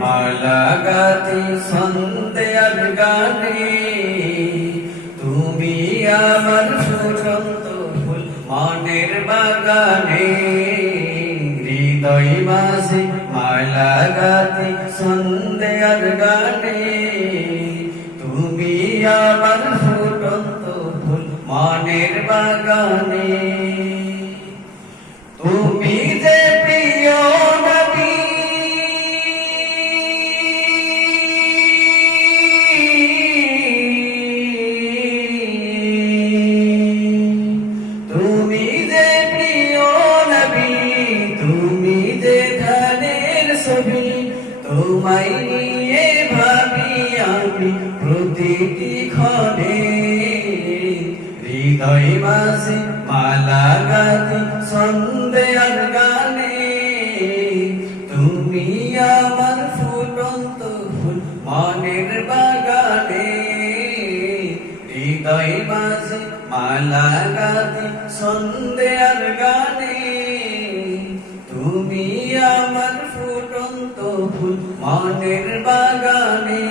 মালা গাতি সন্ধ্যার গানে, তুমি আমার ফুটন্ত ফুল মনের বাগানে। হৃদয় মাঝে মালা গাতি সন্ধ্যার গানে, তুমি আমার ফুটন্ত ফুল মনের বাগানে। তুমি যে প্রিয় নবী, তুমি যে প্রিয় নবী, তুমি যে ধানের ছবি, তোমায় নিয়ে ভাবি আমি প্রতিটি ক্ষণে। হৃদয় মাঝে মালা গাতি সন্ধ্যার গানে, তুমি আমার ফুটন্ত ফুল মনের বাগানে। হৃদয় মাঝে মালা গাতি সন্ধ্যার গানে, তুমি আমার ফুটন্ত ফুল মনের বাগানে।